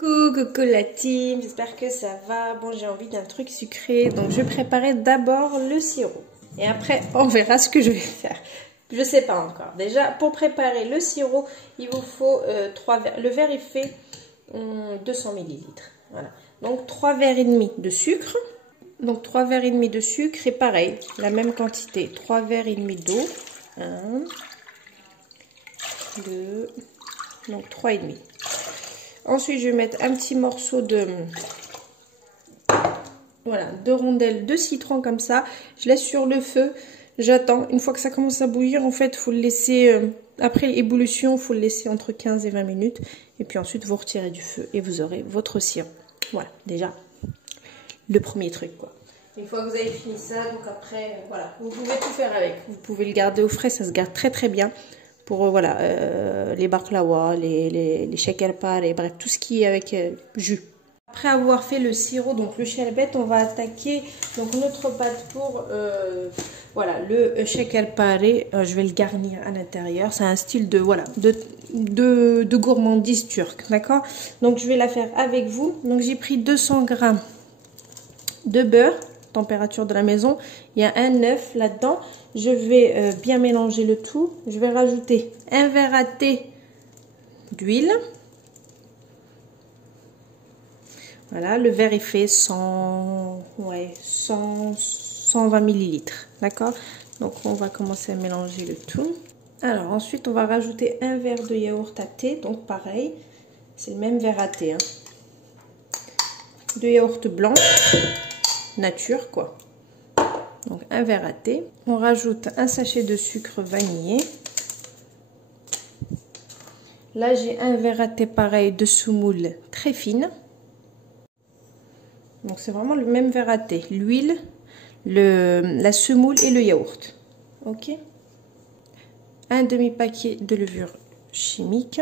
Coucou la team, j'espère que ça va. Bon, j'ai envie d'un truc sucré, donc je vais préparer d'abord le sirop. Et après, on verra ce que je vais faire. Je sais pas encore. Déjà, pour préparer le sirop, il vous faut 3 verres. Le verre, il fait 200 ml. Voilà. Donc, 3 verres et demi de sucre. Donc, 3 verres et demi de sucre et pareil, la même quantité. 3 verres et demi d'eau. 1, 2, donc 3 et demi. Ensuite, je vais mettre un petit morceau de, voilà, 2 rondelles de citron comme ça. Je laisse sur le feu. J'attends. Une fois que ça commence à bouillir, en fait, il faut le laisser, après l'ébullition, il faut le laisser entre 15 et 20 minutes. Et puis ensuite, vous retirez du feu et vous aurez votre sirop. Voilà, déjà, le premier truc, quoi. Une fois que vous avez fini ça, donc après, voilà, vous pouvez tout faire avec. Vous pouvez le garder au frais, ça se garde très très bien. Pour voilà, les baklawa, les shekerbet, bref, tout ce qui est avec jus. Après avoir fait le sirop, donc le sherbet, on va attaquer donc notre pâte pour voilà, le shekerbet. Je vais le garnir à l'intérieur. C'est un style de voilà de gourmandise turque, d'accord. Donc je vais la faire avec vous. Donc j'ai pris 200 g de beurre, température de la maison. Il y a un œuf là-dedans. Je vais bien mélanger le tout. Je vais rajouter un verre à thé d'huile. Voilà, le verre il fait 120 ml. D'accord? Donc on va commencer à mélanger le tout. Alors ensuite on va rajouter un verre de yaourt à thé. Donc pareil, c'est le même verre à thé. Hein. De yaourt blanc, nature quoi. Donc un verre à thé. On rajoute un sachet de sucre vanillé. Là j'ai un verre à thé pareil de semoule très fine. Donc c'est vraiment le même verre à thé. L'huile, la semoule et le yaourt. Ok. Un demi-paquet de levure chimique.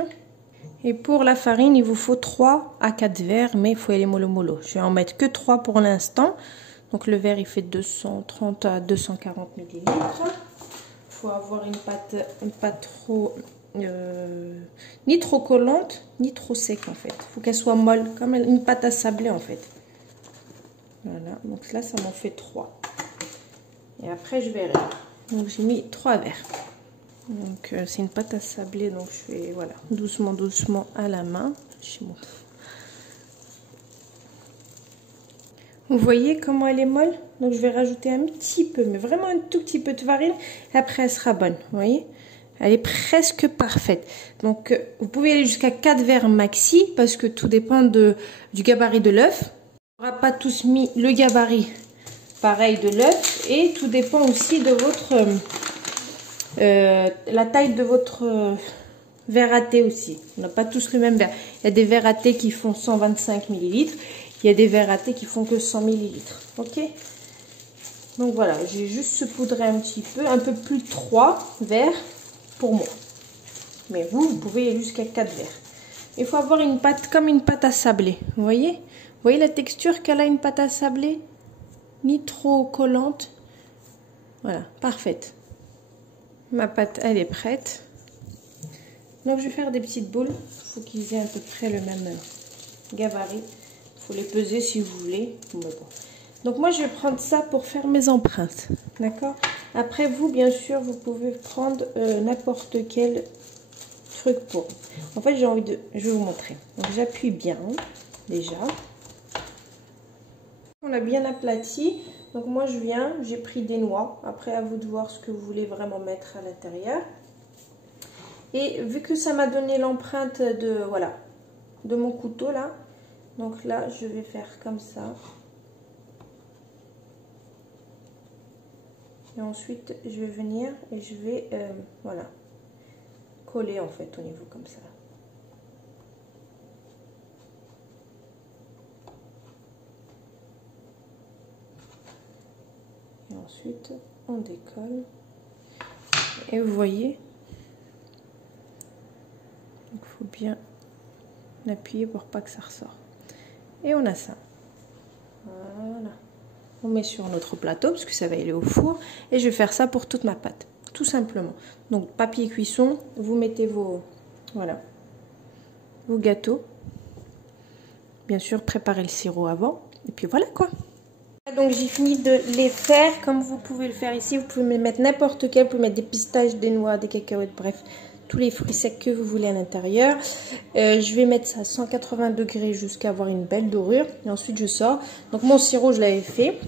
Et pour la farine, il vous faut 3 à 4 verres, mais il faut aller mollo mollo. Je vais en mettre que 3 pour l'instant. Donc le verre il fait 230 à 240 ml. Il faut avoir une pâte trop ni trop collante ni trop sec en fait. Il faut qu'elle soit molle comme une pâte à sabler en fait. Voilà, donc là ça m'en fait 3. Et après je verrai. Donc j'ai mis 3 verres. Donc c'est une pâte à sabler, donc je fais voilà doucement doucement à la main. Vous voyez comment elle est molle? Donc je vais rajouter un petit peu, mais vraiment un tout petit peu de farine. Après elle sera bonne, vous voyez? Elle est presque parfaite. Donc vous pouvez aller jusqu'à 4 verres maxi, parce que tout dépend du gabarit de l'œuf. On n'aura pas tous mis le gabarit pareil de l'œuf. Et tout dépend aussi de votre la taille de votre verre à thé aussi. On n'a pas tous le même verre. Il y a des verres à thé qui font 125 ml. Il y a des verres à thé qui font que 100 ml. Ok. Donc voilà, j'ai juste saupoudré un petit peu, un peu plus de 3 verres pour moi. Mais vous pouvez aller jusqu'à 4 verres. Il faut avoir une pâte comme une pâte à sabler. Vous voyez? Vous voyez la texture qu'elle a, une pâte à sabler? Ni trop collante. Voilà, parfaite. Ma pâte, elle est prête. Donc je vais faire des petites boules. Il faut qu'ils aient à peu près le même gabarit. Il faut les peser si vous voulez. Bon. Donc moi je vais prendre ça pour faire mes empreintes. D'accord? Après vous, bien sûr, vous pouvez prendre n'importe quel truc pour. En fait, j'ai envie de... Je vais vous montrer. Donc j'appuie bien, déjà. On a bien aplati. Donc moi je viens, j'ai pris des noix. Après à vous de voir ce que vous voulez vraiment mettre à l'intérieur. Et vu que ça m'a donné l'empreinte de voilà de mon couteau là, donc là je vais faire comme ça. Et ensuite je vais venir et je vais voilà coller en fait au niveau comme ça. Et ensuite on décolle. Et vous voyez, il faut bien appuyer pour pas que ça ressort. Et on a ça. Voilà. On met sur notre plateau parce que ça va aller au four. Et je vais faire ça pour toute ma pâte. Tout simplement. Donc papier cuisson, vous mettez vos, voilà, vos gâteaux. bien sûr, préparer le sirop avant. Et puis voilà quoi. Donc j'ai fini de les faire comme vous pouvez le faire ici. Vous pouvez mettre n'importe quel, vous pouvez mettre des pistaches, des noix, des cacahuètes, bref, tous les fruits secs que vous voulez à l'intérieur. Je vais mettre ça à 180 degrés jusqu'à avoir une belle dorure. Et ensuite je sors. Donc mon sirop je l'avais fait.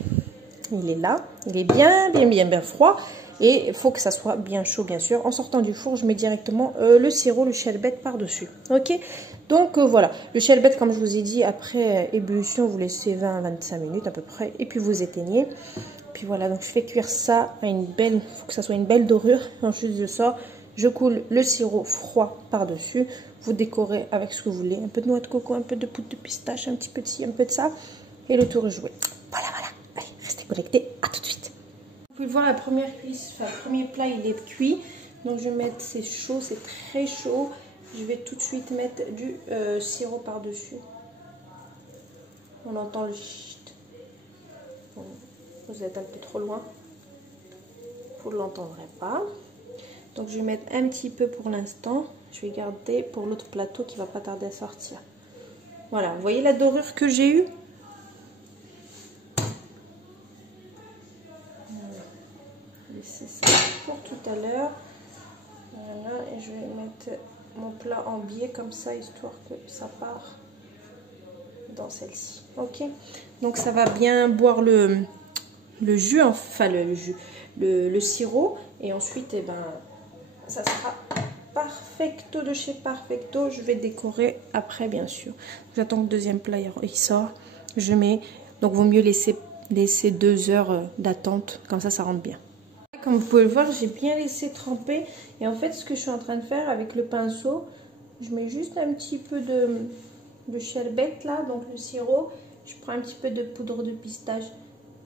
Il est là. Il est bien froid. Et il faut que ça soit bien chaud bien sûr. En sortant du four, je mets directement le sirop, le sherbet par-dessus. Ok. Donc voilà, le sherbet comme je vous ai dit, après ébullition, vous laissez 20-25 minutes à peu près. Et puis vous éteignez. Puis voilà, donc je fais cuire ça à une belle, il faut que ça soit une belle dorure. Ensuite je sors, je coule le sirop froid par-dessus. Vous décorez avec ce que vous voulez. Un peu de noix de coco, un peu de poudre de pistache, un petit peu de ci, un peu de ça. Et le tour est joué. Voilà. Allez, restez connectés, à tout de suite. Vous pouvez voir la première cuisse, enfin le premier plat il est cuit. Donc je vais mettre, c'est chaud, c'est très chaud. Je vais tout de suite mettre du sirop par-dessus. On entend le chut. Bon, vous êtes un peu trop loin. Vous ne l'entendrez pas. Donc je vais mettre un petit peu pour l'instant. Je vais garder pour l'autre plateau qui va pas tarder à sortir. Voilà, vous voyez la dorure que j'ai eue? Laissez ça pour tout à l'heure. Voilà, et je vais mettre mon plat en biais comme ça, histoire que ça part dans celle-ci. Ok, donc ça va bien boire le jus, enfin le sirop. Et ensuite, eh ben, ça sera perfecto de chez perfecto. Je vais décorer après, bien sûr. J'attends que le deuxième plat il sort. Je mets, donc vaut mieux laisser 2 heures d'attente, comme ça rentre bien. Comme vous pouvez le voir, j'ai bien laissé tremper. Et en fait, ce que je suis en train de faire avec le pinceau, je mets juste un petit peu de sherbet là, donc le sirop. Je prends un petit peu de poudre de pistache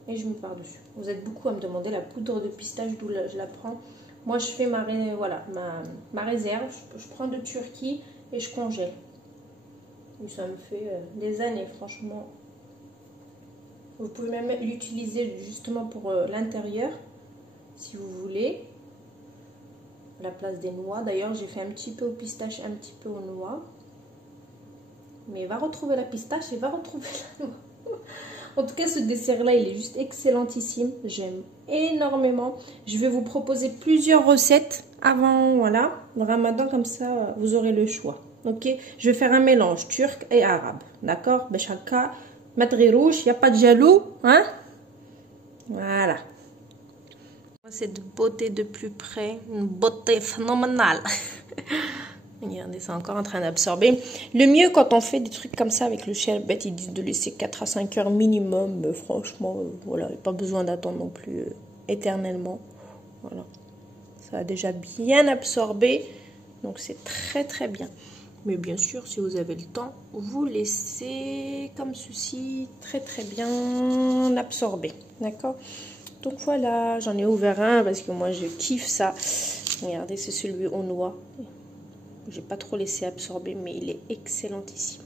et je mets par-dessus. Vous êtes beaucoup à me demander la poudre de pistache, d'où je la prends. Moi, je fais ma réserve. Je prends de Turquie et je congèle. Et ça me fait des années, franchement. Vous pouvez même l'utiliser justement pour l'intérieur. Si vous voulez, à la place des noix. D'ailleurs, j'ai fait un petit peu aux pistaches, un petit peu aux noix. Mais va retrouver la pistache et va retrouver la noix. En tout cas, ce dessert-là, il est juste excellentissime. J'aime énormément. Je vais vous proposer plusieurs recettes avant, voilà, le ramadan. Comme ça, vous aurez le choix. Ok, je vais faire un mélange turc et arabe. D'accord? Béchaka, madri rouge, il n'y a pas de jaloux. Hein? Voilà. Cette beauté de plus près, une beauté phénoménale. Regardez, c'est encore en train d'absorber. Le mieux quand on fait des trucs comme ça avec le sherbet, ils disent de laisser 4 à 5 heures minimum. Mais franchement, voilà, pas besoin d'attendre non plus éternellement. Voilà, ça a déjà bien absorbé, donc c'est très bien. Mais bien sûr, si vous avez le temps, vous laissez comme ceci très bien absorber. D'accord? Donc voilà, j'en ai ouvert un parce que moi je kiffe ça. Regardez, c'est celui aux noix. J'ai pas trop laissé absorber, mais il est excellentissime.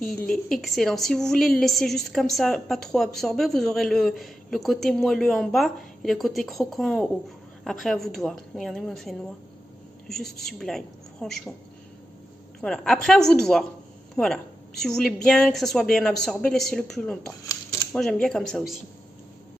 Il est excellent. Si vous voulez le laisser juste comme ça, pas trop absorber, vous aurez le côté moelleux en bas et le côté croquant en haut. Après, à vous de voir. Regardez-moi ces noix. Juste sublime, franchement. Voilà. Après, à vous de voir. Voilà. Si vous voulez bien que ça soit bien absorbé, laissez-le plus longtemps. Moi, j'aime bien comme ça aussi.